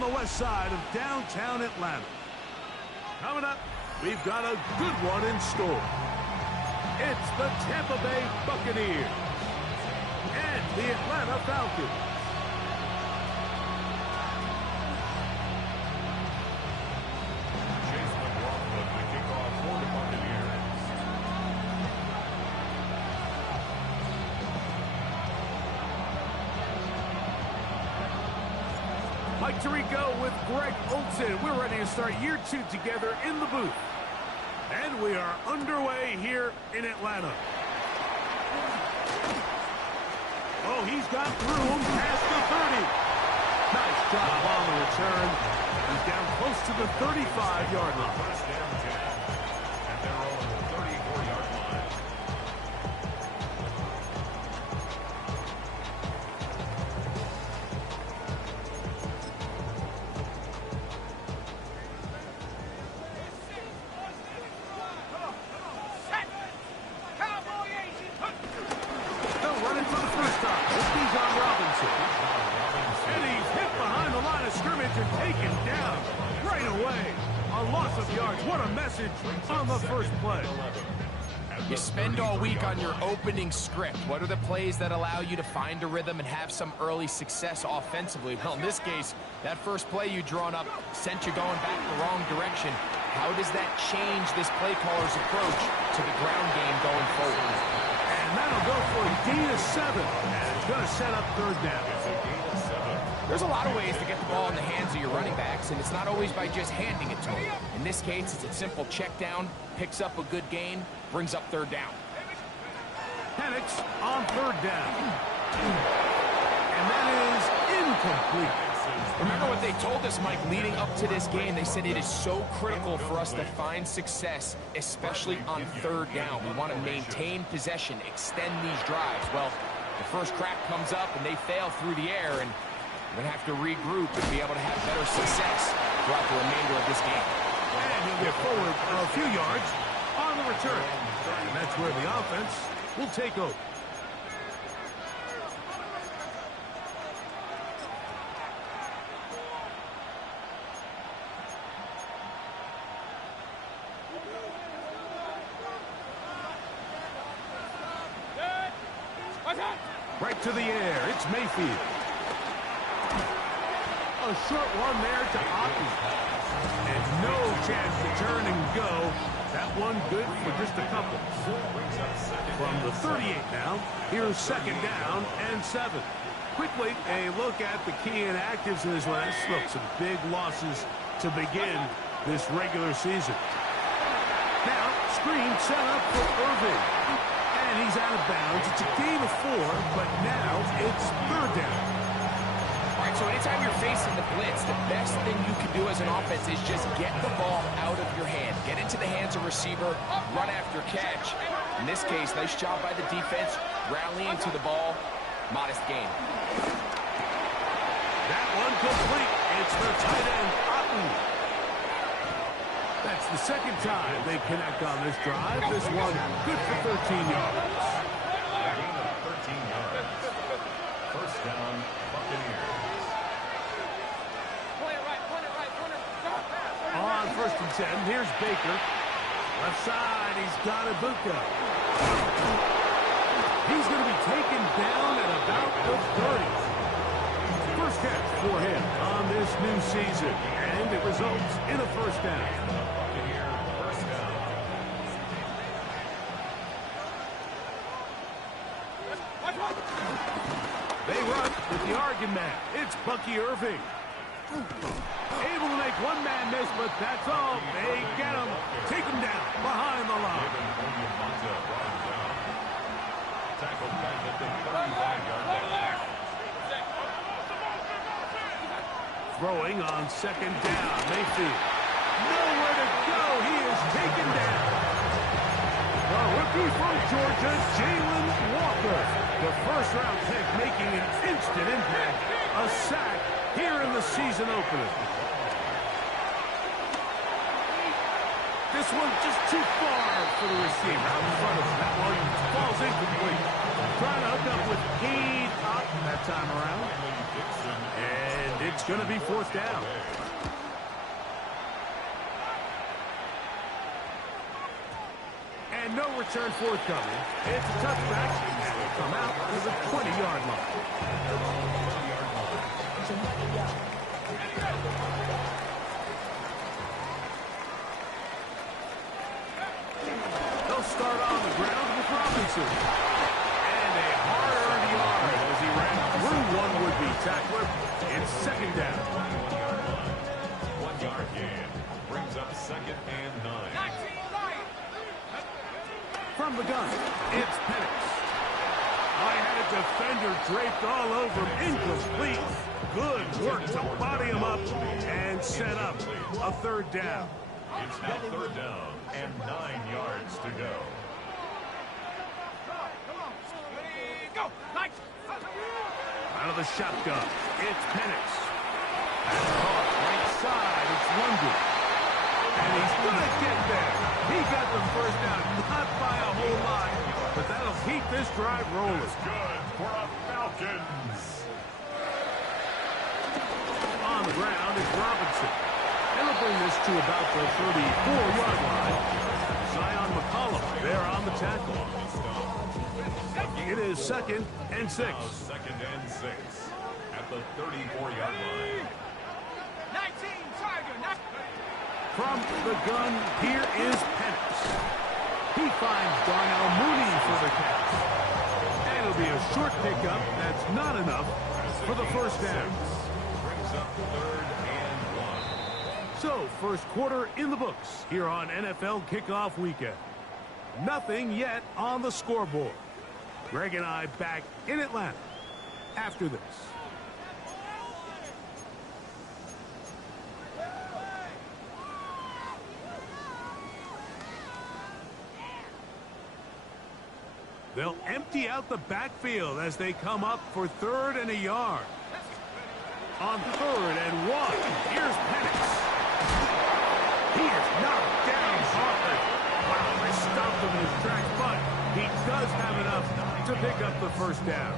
on the west side of downtown Atlanta. Coming up, we've got a good one in store. It's the Tampa Bay Buccaneers and the Atlanta Falcons. Mike Tirico with Greg Olsen. We're ready to start year 2 together in the booth. And we are underway here in Atlanta. Oh, he's got room past the 30. Nice job on the return. He's down close to the 35-yard line. First down, Jack. And they're on the 34-yard line. Taken down right away. A loss of yards. What a message on the first play. You spend all week on your opening script. What are the plays that allow you to find a rhythm and have some early success offensively? Well, in this case, that first play you drawn up sent you going back the wrong direction. How does that change this play caller's approach to the ground game going forward? And that'll go for a gain of 7. And it's going to set up third down. There's a lot of ways to get the ball in the hands of your running backs, and it's not always by just handing it to them. In this case, it's a simple check down, picks up a good gain, brings up third down. Penix on third down. And that is incomplete. Remember what they told us, Mike, leading up to this game. They said it is so critical for us to find success, especially on third down. We want to maintain possession, extend these drives. Well, the first crack comes up, and they fail through the air, and we're going to have to regroup and be able to have better success throughout the remainder of this game. And he'll get forward a few yards on the return. And that's where the offense will take over. Right to the air. It's Mayfield. A short one there to Otten. And no chance to turn and go. That one good for just a couple. From the 38 now, here's second down and 7. Quickly, a look at the key inactives in his last. Look, some big losses to begin this regular season. Now, screen set up for Irving. And he's out of bounds. It's a gain of 4, but now it's third down. All right, so anytime you're facing the blitz, the best thing you can do as an offense is just get the ball out of your hand. Get into the hands of receiver, run after catch. In this case, nice job by the defense, rallying to the ball. Modest gain. That one complete. It's the tight end, Otten. That's the second time they connect on this drive. This one good for 13 yards. Gain of 13 yards. First down, Buccaneers. On first and 10, here's Baker. Left side, he's got Ibuka. He's going to be taken down at about the 30. First catch for him on this new season, and it results in a first down. Buccaneer first down. They run with the argument. It's Bucky Irving. Able to make one man miss, but that's all. They get him. Take him down behind the line. Tackled back at the 35-yard line. Throwing on second down. Mayfield. Nowhere to go. He is taken down. The rookie from Georgia, Jalen Walker. The first-round pick making an instant impact. A sack here in the season opener. This one just too far for the receiver. Out in front of him. That one falls incomplete. Trying to hook up with Heed up that time around. And it's going to be fourth down. And no return forthcoming. It's a touchback, and will come out to the 20-yard line. They'll start on the ground with Robinson. And a hard-earned yard as he ran through one would-be tackler. It's second down. 1 yard gain. Brings up second and 9. From the gun, it's Penix. I had a defender draped all over him. Incomplete. Good work to body him up and set up a third down. It's now third down and 9 yards to go. Out of the shotgun, it's Penix. That's caught right side. It's London. And he's going to get there. He got the first down, not by a whole lot, but that'll keep this drive rolling. It's good for a Falcons. On the ground is Robinson. And they'll bring this to about the 34-yard line. Zion McCollum there on the tackle. It is second and 6. Now second and 6 at the 34-yard line. From the gun, here is Penix. He finds Darnell Mooney for the catch. And it'll be a short pickup. That's not enough for the first down. Brings up third and 1. So, first quarter in the books here on NFL Kickoff Weekend. Nothing yet on the scoreboard. Greg and I back in Atlanta after this. They'll empty out the backfield as they come up for third and a yard. On third and 1, here's Penix. He is knocked down hard. Wow, they stopped him in his tracks, but he does have enough to pick up the first down.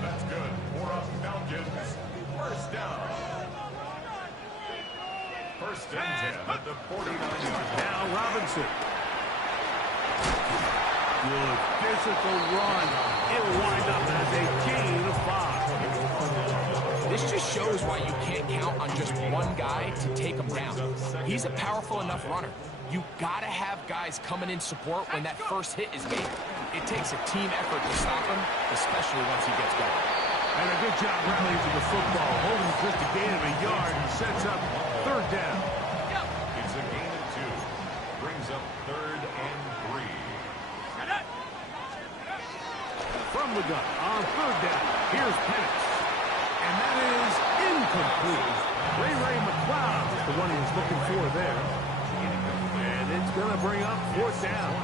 That's good for a Falcons. First down. First and 10 at the 49-yard line. Now Robinson. Good physical run. It'll wind up as a gain of 5. This just shows why you can't count on just one guy to take him down. He's a powerful enough runner. You gotta have guys coming in support when that first hit is made. It takes a team effort to stop him, especially once he gets going. And a good job rallying to the football, holding just a gain of a yard and sets up third down. It's a gain of 2. Brings up third and 3. From the gun on third down, here's Penix. And that is incomplete. Ray McLeod is the one he was looking for there. And it's going to bring up fourth down.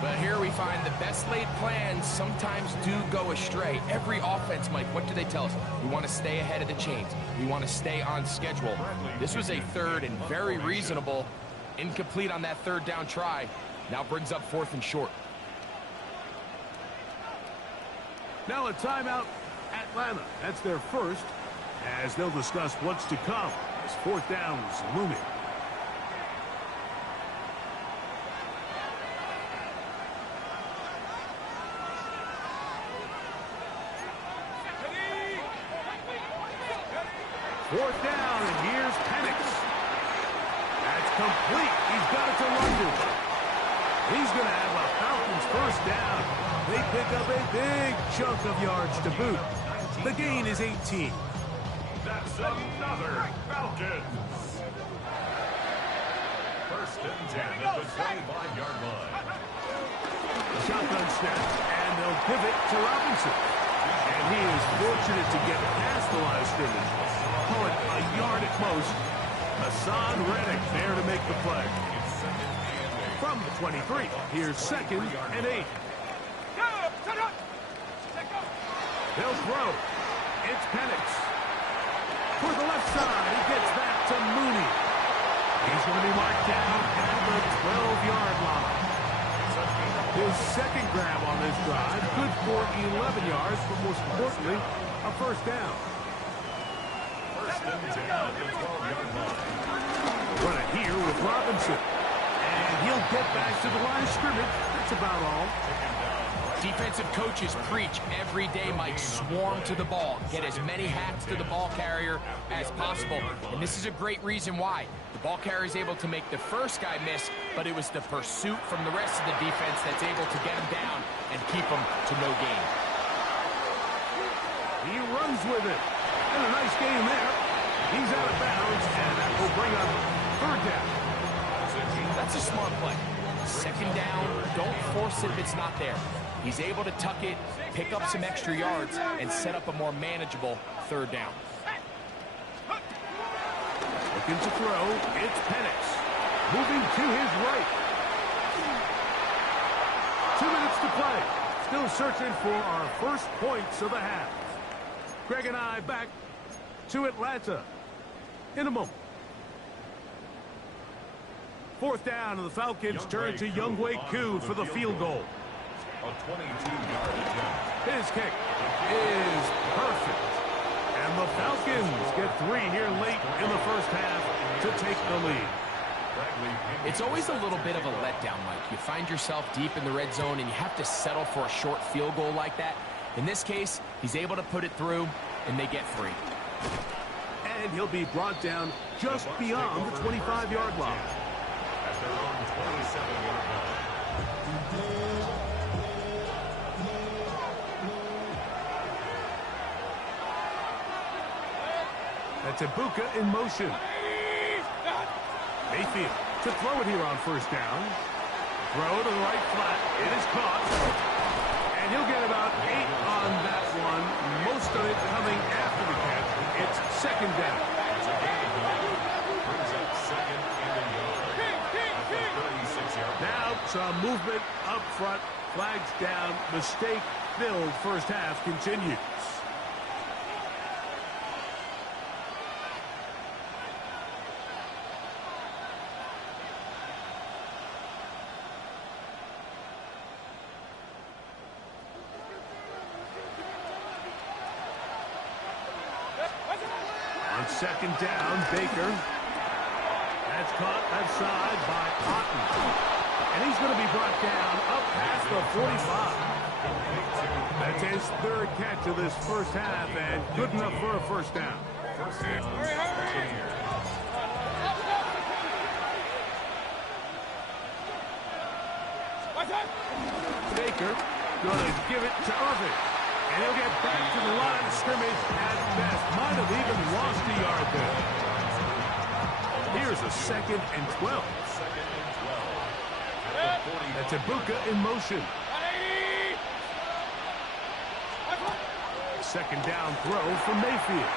But here we find the best laid plans sometimes do go astray. Every offense, Mike, what do they tell us? We want to stay ahead of the chains. We want to stay on schedule. This was a third and very reasonable. Incomplete on that third down try. Now brings up fourth and short. Now a timeout, Atlanta. That's their first, as they'll discuss what's to come as fourth down is looming. Fourth down, and here's Penix. That's complete. He's got it to London. He's going to have a Falcons first down. They pick up a big chunk of yards to boot. The gain is 18. That's another Falcons. First and 10 at the 25-yard line. Shotgun snap, and they'll pivot to Robinson. And he is fortunate to get past the line of scrimmage. Call it a yard at most. Hassan Reddick there to make the play. From the 23, here's second and 8. They'll throw. It's Penix. For the left side, he gets that to Mooney. He's going to be marked down at the 12-yard line. His second grab on this drive, good for 11 yards, but most importantly, a first down. First and 10 at the 12-yard line. Run it here with Robinson. And he'll get back to the line of scrimmage. That's about all. Defensive coaches preach every day, Mike, swarm to the ball. Get as many hats to the ball carrier as possible. And this is a great reason why. The ball carrier is able to make the first guy miss, but it was the pursuit from the rest of the defense that's able to get him down and keep him to no gain. He runs with it. And a nice game there. He's out of bounds, and that will bring up third down. That's a smart play. Second down, don't force it if it's not there. He's able to tuck it, pick up some extra yards, and set up a more manageable third down. Looking to throw, it's Penix. Moving to his right. 2 minutes to play. Still searching for our first points of the half. Greg and I back to Atlanta in a moment. Fourth down, and the Falcons turn to Younghoe Koo for the field goal. A 22-yard attempt. His kick is perfect. And the Falcons get 3 here late in the first half to take the lead. It's always a little bit of a letdown, Mike. You find yourself deep in the red zone and you have to settle for a short field goal like that. In this case, he's able to put it through, and they get 3. And he'll be brought down just beyond the 25-yard line. At their own 27-yard line. That's Ibuka in motion. Mayfield to throw it here on first down. Throw to the right flat. It is caught. And he'll get about 8 on that one. Most of it coming after the catch. It's second down. Brings up second and a yard. At the 36-yard line. Now some movement up front. Flags down. Mistake-filled first half continues. On second down, Baker. That's caught outside by Otten. And he's going to be brought down up past the 45. That's his third catch of this first half, and good enough for a first down. First down. Baker going to give it to Irving. And he'll get back to the line of scrimmage at best. Might have even lost a yard there. Here's a second and 12. Second and 12. At the 40. That's Ibuka in motion. Second down throw from Mayfield.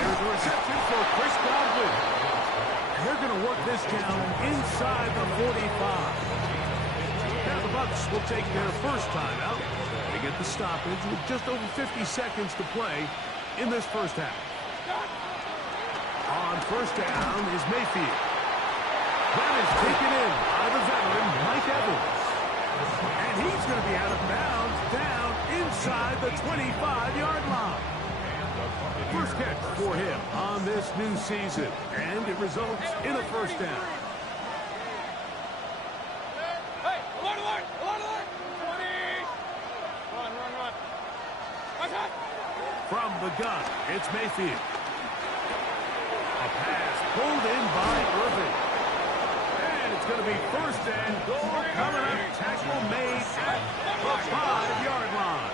There's a reception for Chris Godwin. And they're going to work this down inside the 45. Now the Bucs will take their first timeout. They get the stoppage with just over 50 seconds to play in this first half. On first down is Mayfield. That is taken in by the veteran Mike Evans. And he's going to be out of bounds down inside the 25-yard line. First catch for him on this new season. And it results in a first down. From the gun, it's Mayfield. A pass pulled in by Irving. And it's going to be first and goal coming up. Tackle made at the 5-yard line.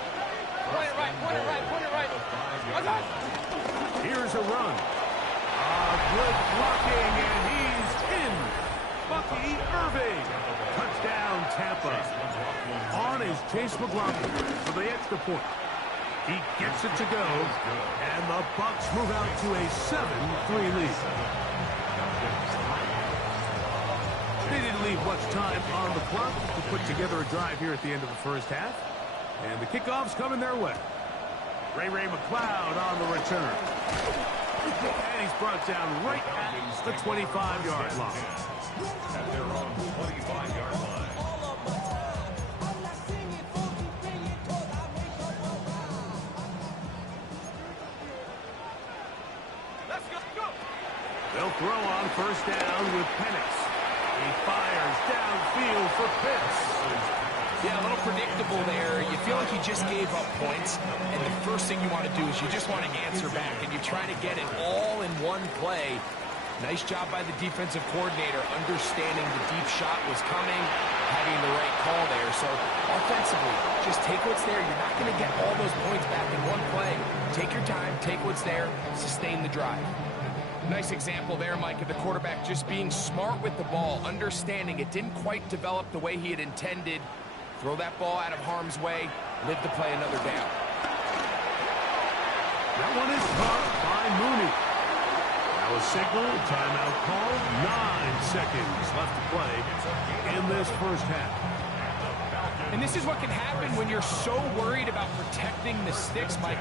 Point it right. Here's a run. Good blocking, and he's in. Bucky Irving. Touchdown, Tampa. On is Chase McLaughlin for the extra point. He gets it to go, and the Bucs move out to a 7-3 lead. They didn't leave much time on the clock to put together a drive here at the end of the first half. And the kickoff's coming their way. Ray McCloud on the return. And he's brought down right at the 25-yard line. At their own 25-yard line. They'll throw on first down with Penix. He fires downfield for Pitts. Yeah, a little predictable there. You feel like you just gave up points, and the first thing you want to do is you just want to answer back, and you try to get it all in one play. Nice job by the defensive coordinator, understanding the deep shot was coming, having the right call there. So offensively, just take what's there. You're not going to get all those points back in one play. Take your time, take what's there, sustain the drive. Nice example there, Mike, of the quarterback just being smart with the ball, understanding it didn't quite develop the way he had intended. Throw that ball out of harm's way, live to play another down. That one is caught by Mooney. Now a signal, timeout call, 9 seconds left to play in this first half. And this is what can happen when you're so worried about protecting the sticks, Mike.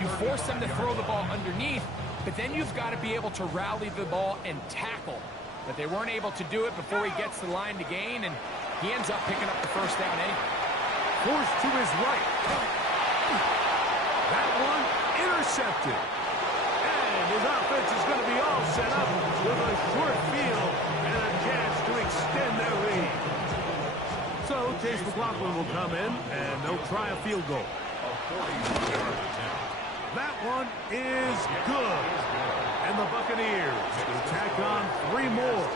You force them to throw the ball underneath, but then you've got to be able to rally the ball and tackle. But they weren't able to do it before he gets the line to gain, and he ends up picking up the first down anyway. Forced to his right. That one intercepted. And his offense is going to be all set up with a short field and a chance to extend their lead. So Chase McLaughlin will come in, and they'll try a field goal. That one is good. And the Buccaneers will tack on 3 more,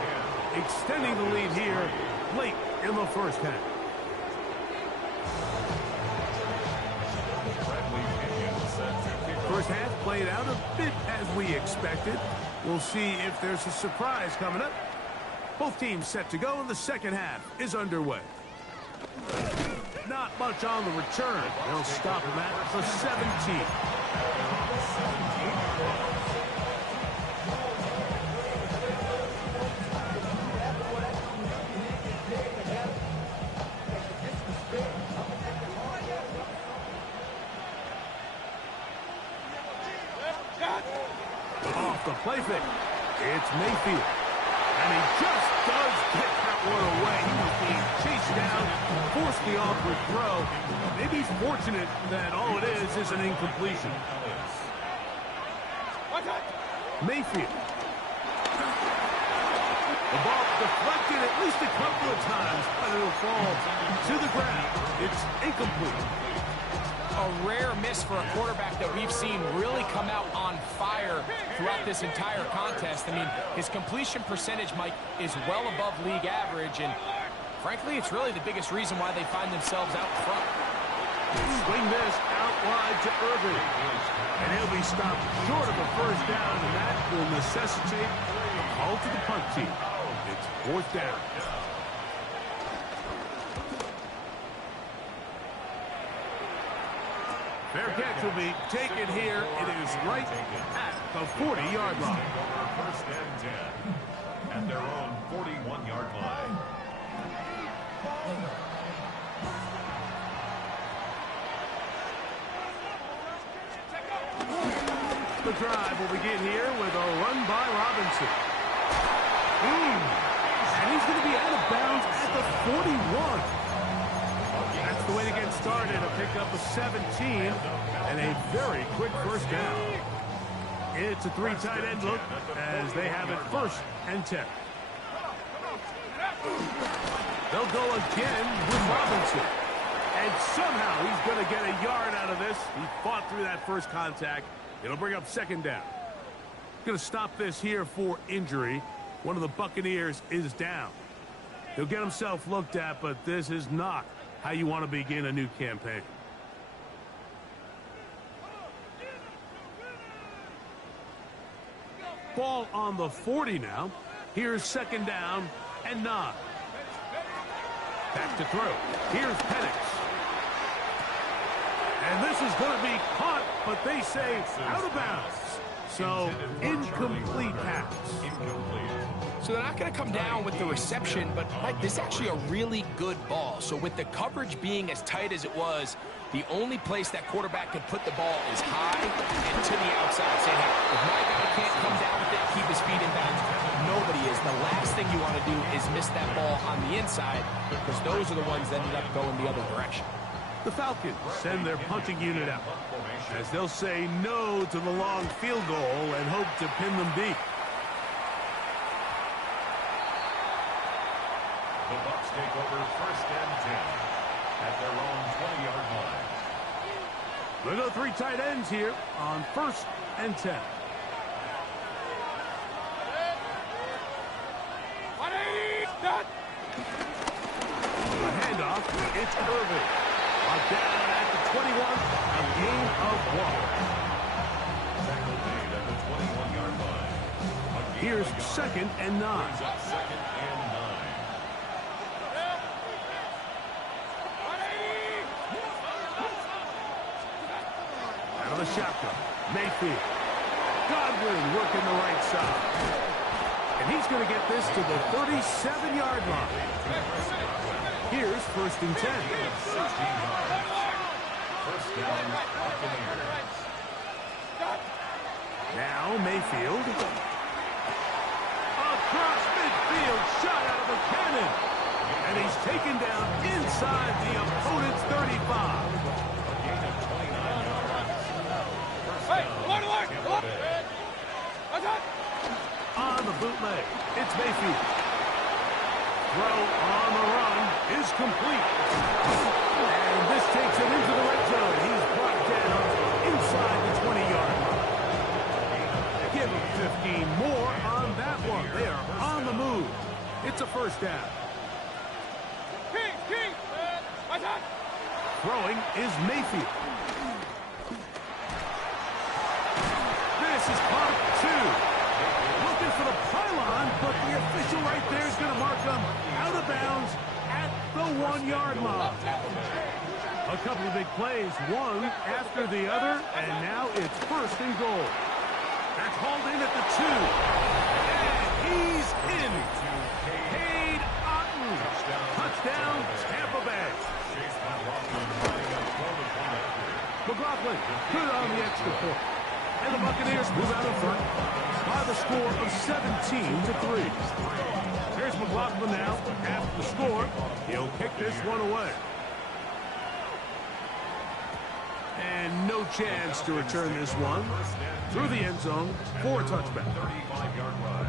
extending the lead here late in the first half. First half played out a bit as we expected. We'll see if there's a surprise coming up. Both teams set to go, and the second half is underway. Not much on the return. They'll stop him at the 17. Off the play fake. It's Mayfield. And he just does get that one away. He was being chased down, forced the awkward throw. Maybe he's fortunate that all it is an incompletion. Mayfield. The ball deflected at least a couple of times, but it'll fall to the ground. It's incomplete. A rare miss for a quarterback that we've seen really come out on fire throughout this entire contest. I mean, his completion percentage, Mike, is well above league average, and frankly, it's really the biggest reason why they find themselves out front. Swing this out wide to Irving, and he'll be stopped short of a first down, and that will necessitate a call to the punt team. It's 4th down. Fair catch will be taken here. It is right at the 40-yard line. First and 10 at their own 41-yard line. The drive will begin here with a run by Robinson. And he's going to be out of bounds at the 41. That's the way to get started. A pickup of 17 and a very quick first down. It's a 3 tight end look as they have it 1st and 10. They'll go again with Robinson. And somehow he's going to get a yard out of this. He fought through that first contact. It'll bring up 2nd down. Going to stop this here for injury. One of the Buccaneers is down. He'll get himself looked at, but this is not how you want to begin a new campaign. Ball on the 40 now. Here's 2nd down and 9. Back to throw. Here's Penix. And this is going to be caught, but they say out of bounds. So, incomplete pass. So they're not going to come down with the reception, but Mike, this is actually a really good ball. So with the coverage being as tight as it was, The only place that quarterback can put the ball is high and to the outside. Saying, hey, if my guy can't come down with it, keep his feet in bounds, nobody is. The last thing you want to do is miss that ball on the inside, because those are the ones that ended up going the other direction. The Falcons send their punting unit out, as they'll say no to the long field goal and hope to pin them deep. The Bucs take over 1st and 10 at their own 20-yard line. We'll go 3 tight ends here on 1st and 10. The handoff, it's Irving. Brought down at the 21, a gain of 1. Tackle made at the 21-yard line. Here's 2nd and 9. Brings up 2nd and 9. Out of the shotgun, Mayfield. Godwin working the right side. And he's going to get this to the 37-yard line. Here's 1st and 10. 16 yards. 1st down, Buccaneers. Now Mayfield. Across midfield, shot out of a cannon. And he's taken down inside the opponent's 35. On the bootleg, it's Mayfield. Throw on the run is complete. And this takes it into the red zone. He's brought down inside the 20-yard line. Give him 15 more on that one. They are on the move. It's a 1st down. Throwing is Mayfield. This is caught 2. Looking for the pylon, but the official right there is going to mark him out of bounds at the 1-yard line. A couple of big plays, one after the other, and now it's 1st and goal. That's hauled in at the 2. And he's in. Cade Otton. Touchdown, Tampa Bay. McLaughlin good on the extra point. And the Buccaneers move out in front by the score of 17-3. Here's McLaughlin now after the score. He'll kick this one away. And no chance to return this one through the end zone for a touchback. 35-yard run.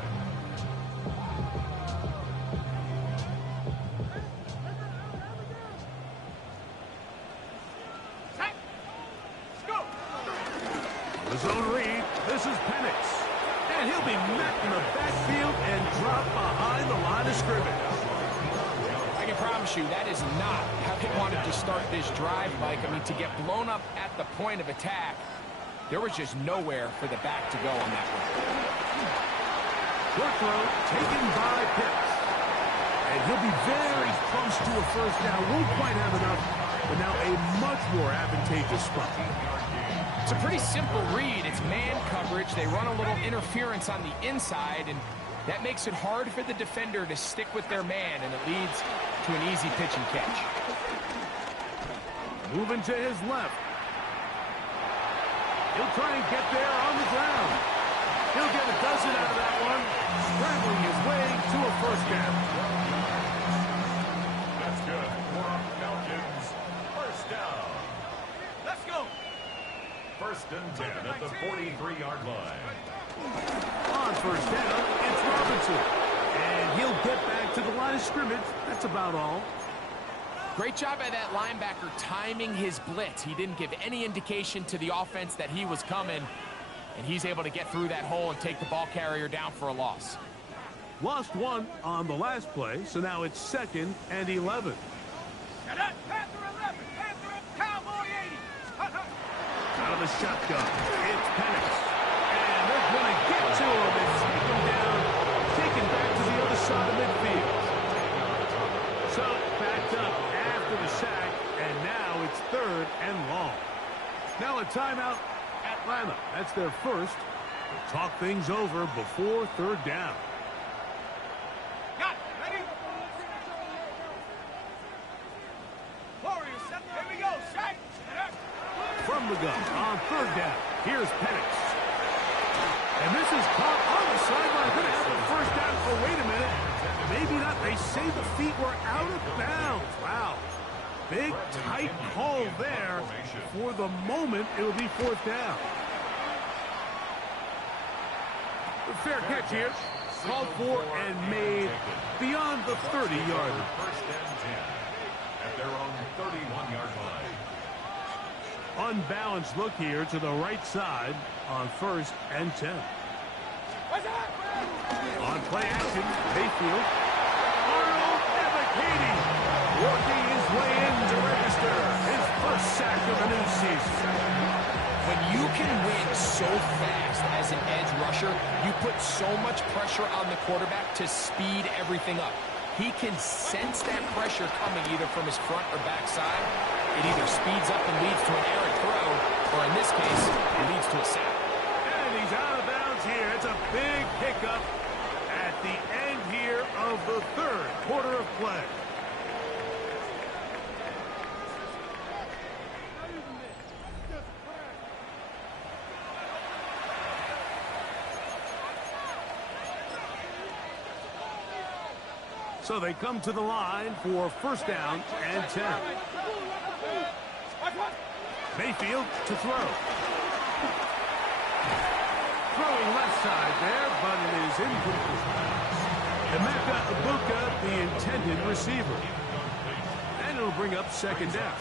The zone read, this is Penix. And he'll be met in the backfield and dropped behind the line of scrimmage. I can promise you that is not how they wanted to start this drive, Mike. I mean, to get blown up at the point of attack, there was just nowhere for the back to go on that one. Short throw taken by Pitts. And he'll be very close to a 1st down. Won't quite have enough, but now a much more advantageous spot. It's a pretty simple read. It's man coverage. They run a little interference on the inside, and that makes it hard for the defender to stick with their man, and it leads to an easy pitch and catch. Moving to his left. He'll try and get there on the ground. He'll get a dozen out of that one, scrambling his way to a 1st down. That's good. Falcons. 1st down. Let's go. 1st and 10 at the 43-yard line. On 1st down, it's Robinson. And he'll get back to the line of scrimmage. That's about all. Great job by that linebacker timing his blitz. He didn't give any indication to the offense that he was coming, and he's able to get through that hole and take the ball carrier down for a loss. Lost one on the last play, so now it's 2nd and 11. Panther 11, Panther Cowboy 80. Out of the shotgun, it's Penix. And they're going to get to him and take him down, taken back to the other side of midfield. So backed up after the sack, and now it's 3rd and long. Now a timeout, Atlanta. That's their 1st. They'll talk things over before 3rd down. Got it. Ready? Warriors, here we go. Shake. the gun on third down. Here's Penix. And this is caught on the sideline. Going to have the first down. Oh, wait a minute. Maybe not. They say the feet were out of bounds. Wow. Big, tight call there. For the moment, it'll be fourth down. Fair catch here. Called for and made beyond the 30-yard line. First and 10 at their own 31-yard line. Unbalanced look here to the right side on first and 10. On play action, Mayfield. Arnold Ebiketie working his way in to register his first sack of the new season. When you can win so fast as an edge rusher, you put so much pressure on the quarterback to speed everything up. He can sense that pressure coming either from his front or back side. It either speeds up and leads to an errant throw, or in this case, it leads to a sack. And he's out of bounds here. It's a big pickup at the end here of the third quarter of play. So they come to the line for first down and 10. Mayfield to throw. Throwing left side there, but it is incomplete. Emeka Egbuka, the intended receiver. And it'll bring up second down.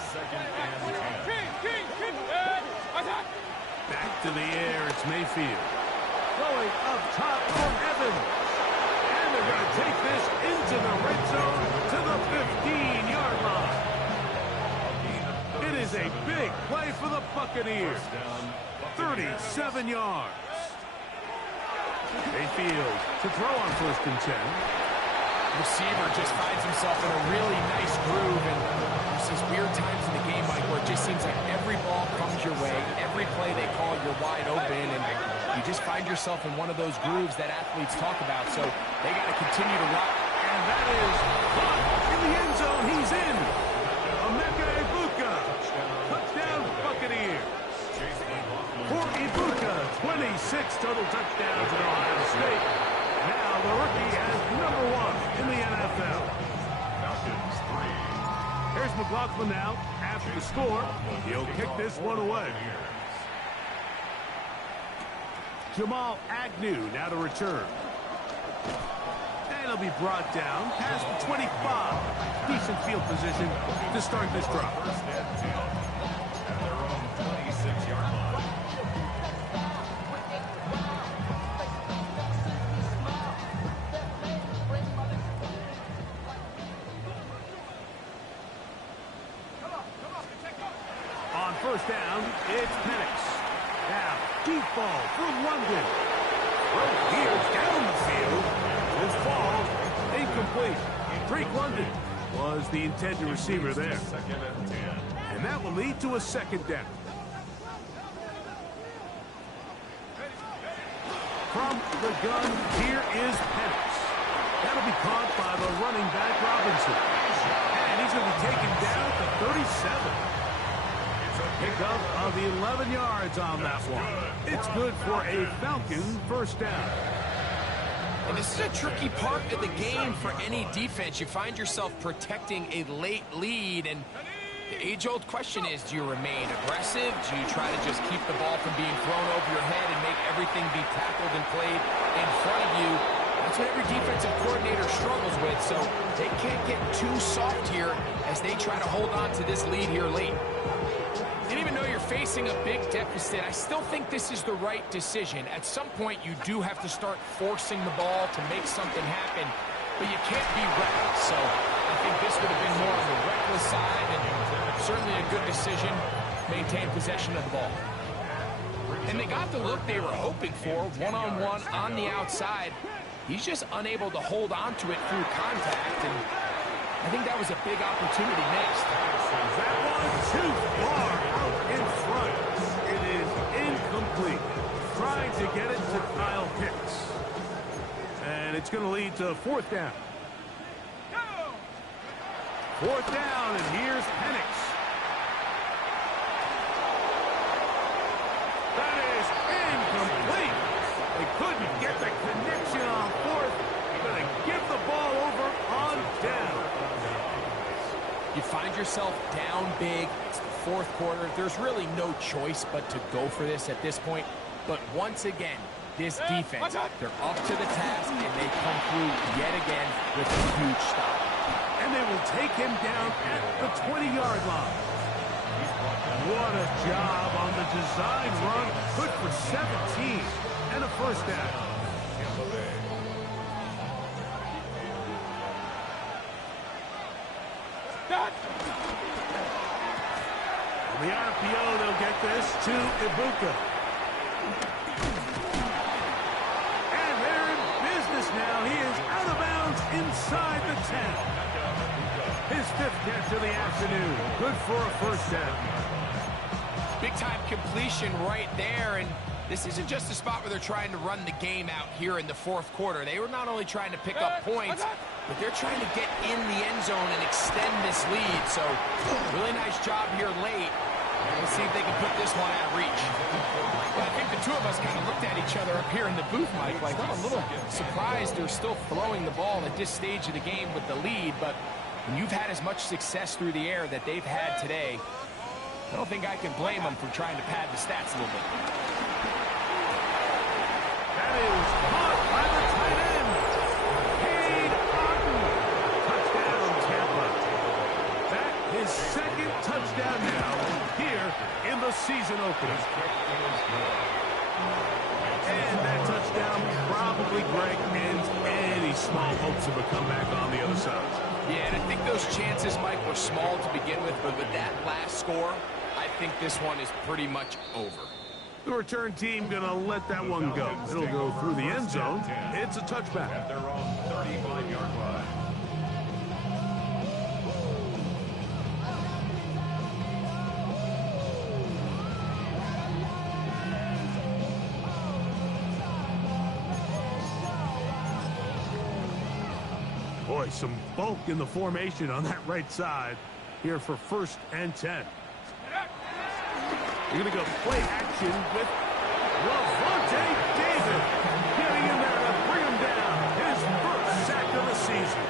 Back to the air, it's Mayfield. Throwing up top for Evans. And they're going to take this into the red zone to the 15-yard line. It is a big play for the Buccaneers. 37 yards. Mayfield to throw on first and 10. Receiver just finds himself in a really nice groove, and there's these weird times in the game, Mike, where it just seems like every ball comes your way, every play they call, you're wide open, and you just find yourself in one of those grooves that athletes talk about, so they got to continue to rock. And that is caught in the end zone. He's in. Emeka Egbuka. Touchdown, Buccaneers. For Egbuka, 26 total touchdowns in Ohio State. Now the rookie has number 1 in the NFL. Falcons 3. Here's McLaughlin now. After the score, he'll kick this one away. Jamal Agnew now to return. And he'll be brought down past the 25. Decent field position to start this drive. First and 10 at their own 26-yard line. On first down, it's Penix. Now, deep ball for London. Throw here's down the field. This ball incomplete. Drake London was the intended receiver there. Second and 10. And that will lead to a second down. From the gun, here is Penix. That'll be caught by the running back Robinson. And he's going to be taken down at the 37. Pickup of 11 yards on that one. It's good for a Falcon first down. And this is a tricky part of the game for any defense. You find yourself protecting a late lead, and the age-old question is, do you remain aggressive? Do you try to just keep the ball from being thrown over your head and make everything be tackled and played in front of you? That's what every defensive coordinator struggles with, so they can't get too soft here as they try to hold on to this lead here late. And even though you're facing a big deficit, I still think this is the right decision. At some point, you do have to start forcing the ball to make something happen, but you can't be reckless. So I think this would have been more on the reckless side, and certainly a good decision, maintain possession of the ball. And they got the look they were hoping for, one-on-one on the outside. He's just unable to hold on to it through contact, and I think that was a big opportunity missed. That one too far out in front. It is incomplete. Trying to get it to Kyle Pitts. And it's going to lead to fourth down. Fourth down, and here's Penix. find yourself down big. It's the fourth quarter. There's really no choice but to go for this at this point. But once again, this defense, they're up to the task, and they come through yet again with a huge stop. And they will take him down at the 20-yard line. What a job on the design run. Good for 17 and a first down. On the RPO, they'll get this to Ibuka. And they're in business now. He is out of bounds inside the 10. His fifth catch of the afternoon. Good for a first down. Big-time completion right there, and this isn't just a spot where they're trying to run the game out here in the fourth quarter. They were not only trying to pick up points, but they're trying to get in the end zone and extend this lead. So, really nice job here late. We'll see if they can put this one out of reach. Well, I think the two of us kind of looked at each other up here in the booth, Mike, like, I'm a little surprised they're still throwing the ball at this stage of the game with the lead, but when you've had as much success through the air that they've had today, I don't think I can blame them for trying to pad the stats a little bit. That is caught by the tight end. Cade Otton. Touchdown, Tampa. That is second touchdown now here in the season opener. And that touchdown probably, Greg, ends any small hopes of a comeback on the other side. Yeah, and I think those chances, Mike, were small to begin with, but with that last score, I think this one is pretty much over. The return team going to let that one go. It'll go through the end zone. It's a touchback. At their own 35-yard line. Boy, some bulk in the formation on that right side here for 1st and 10. You're going to go play action with Lavonte David. Getting in there to bring him down. His first sack of the season.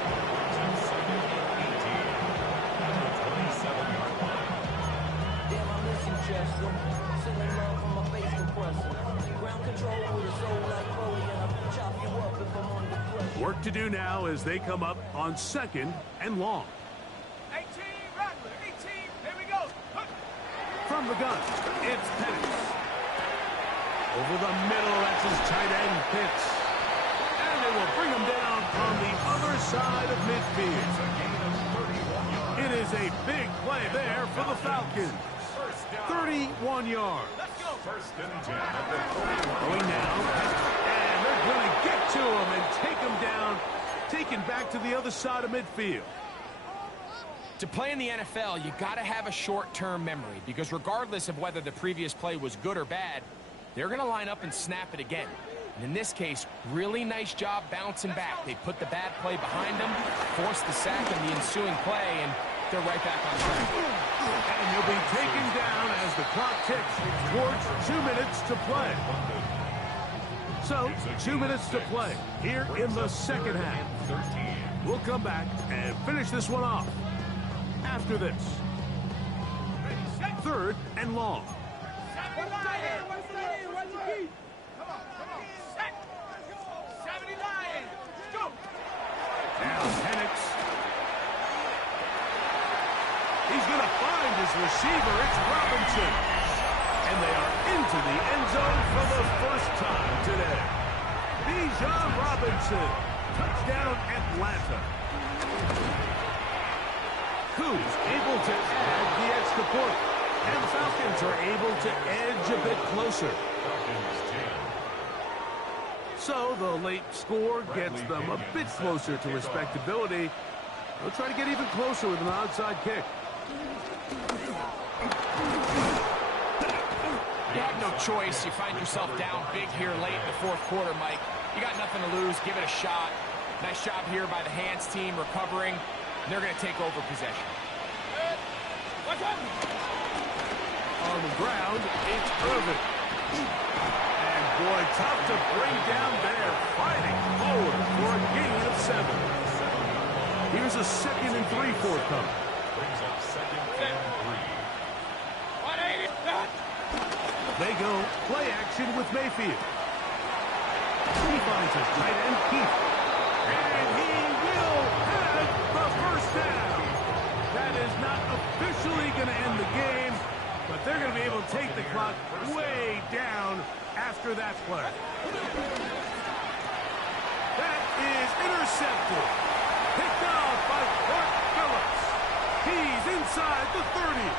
Damn, I miss you, Chester. Sending love from my face compressor. Ground control with a soul like Chloe, and I'll chop you up if I'm under pressure. Work to do now as they come up on 2nd and long. 18, Rattler, 18, here we go. From the gun, it's Penix. Over the middle, that's his tight end, Pitts. And they will bring him down on the other side of midfield. It is a big play there for the Falcons. 31 yards. Let's go. 1st and 10 at the 31. Going now, and they're going to get to him and take him down, taken back to the other side of midfield. To play in the NFL, you got to have a short-term memory, because regardless of whether the previous play was good or bad, they're going to line up and snap it again. And in this case, really nice job bouncing back. They put the bad play behind them, forced the sack in the ensuing play, and they're right back on track. And he'll be taken down as the clock ticks towards 2 minutes to play. So, 2 minutes to play here in the second half. We'll come back and finish this one off after this. 3rd and long. Now Penix. He's going to find his receiver. It's Robinson. And they are into the end zone for the first time today. Bijan Robinson. Touchdown Atlanta. Who's able to add the extra point. And the Falcons are able to edge a bit closer. So the late score gets them a bit closer to respectability. They'll try to get even closer with an onside kick. You have no choice. You find yourself down big here late in the fourth quarter, Mike. You got nothing to lose. Give it a shot. Nice job here by the hands team recovering. And they're going to take over possession. On the ground, it's Irvin. And boy, tough to bring down there. Fighting forward for a gain of 7. Here's a 2nd and 3 forthcoming. second and 3. They go play action with Mayfield. He finds his tight end, Keith. And he will have the first down. That is not officially going to end the game, but they're going to be able to take the clock way down after that play. That is intercepted. Picked off by Clark Phillips. He's inside the 30.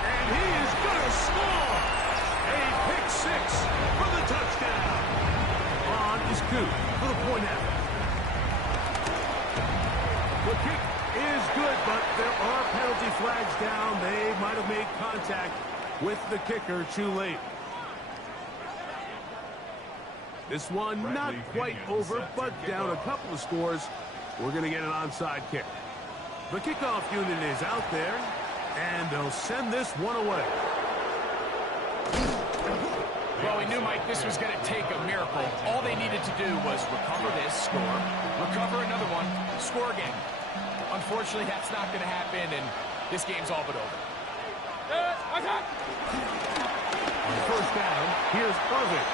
And he is going to score. A pick six for the touchdown. On is Coop for the point after. The kick is good, but there are penalty flags down. They might have made contact with the kicker too late. This one not quite over, but down a couple of scores. We're going to get an onside kick. The kickoff unit is out there, and they'll send this one away. Well, we knew, Mike, this was going to take a miracle. All they needed to do was recover this, score, recover another one, score again. Unfortunately, that's not going to happen, and this game's all but over. On first down, here's Irvin.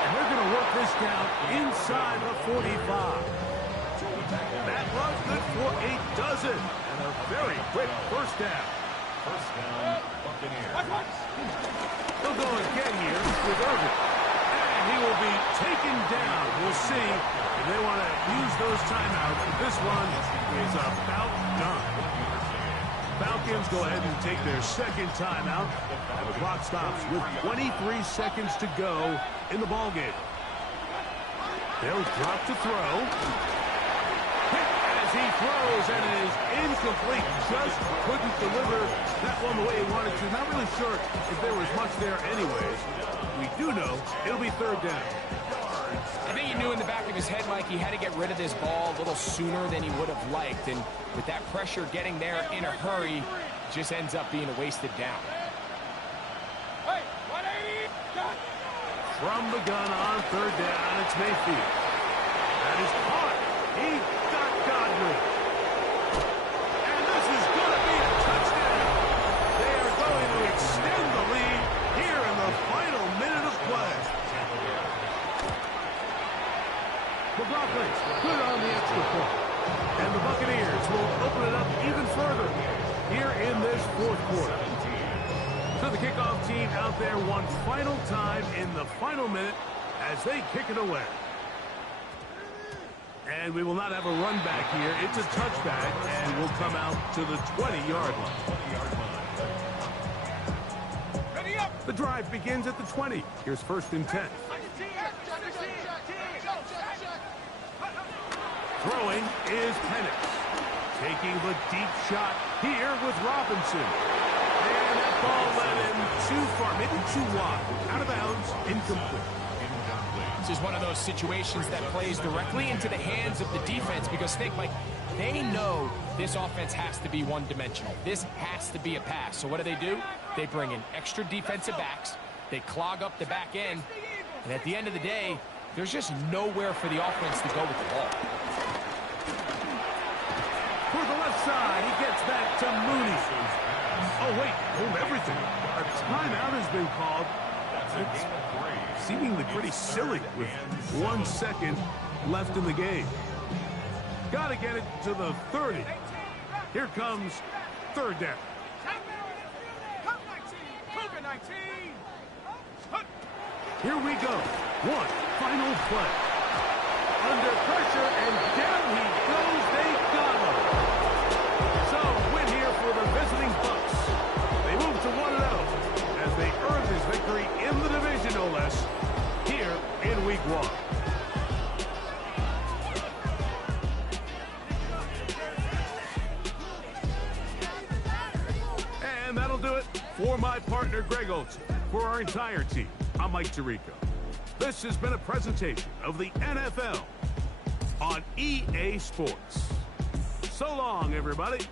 And they're going to work this down inside the 45. That was good for a dozen, and a very quick first down. First down, Buccaneers. They'll go again here with Irvin. And he will be taken down. We'll see if they want to use those timeouts. But this one is about done. Falcons go ahead and take their second timeout. And the clock stops with 23 seconds to go in the ballgame. They'll drop to throw. As he throws, and it is incomplete. Just couldn't deliver that one the way he wanted to. Not really sure if there was much there anyways. We do know it'll be third down. I think he knew in the back of his head, Mike, he had to get rid of this ball a little sooner than he would have liked. And with that pressure getting there in a hurry, just ends up being a wasted down. From the gun on third down, it's Mayfield. That is caught. He got Godwin. And this is going to be a touchdown. They are going to extend the lead here in the final minute of play. The Broncos good on the extra point. And the Buccaneers will open it up even further here in this fourth quarter. So the kickoff team out there one final time in the final minute as they kick it away. And we will not have a run back here. It's a touchback, and we'll come out to the 20-yard line. Ready up. The drive begins at the 20. Here's first and 10. Throwing is Penix. Taking the deep shot here with Robinson. And that ball led him too far, maybe too wide. Out of bounds, incomplete. This is one of those situations that plays directly into the hands of the defense because, think, Mike, they know this offense has to be one-dimensional. This has to be a pass. So what do? They bring in extra defensive backs. They clog up the back end. And at the end of the day, there's just nowhere for the offense to go with the ball. For the left side, he gets back to Mooney. Oh, wait, hold everything. A timeout has been called. It's seemingly pretty silly with 1 second left in the game. Got to get it to the 30. Here comes third down. Here we go. One final play. Under pressure, and down he goes. They got him. So, win here for the visiting Bucs. They move to 1-0 as they earn this victory in the division, no less, here in Week 1. And that'll do it for my partner, Greg Olson. For our entire team, I'm Mike Tirico. This has been a presentation of the NFL on EA Sports. So long, everybody.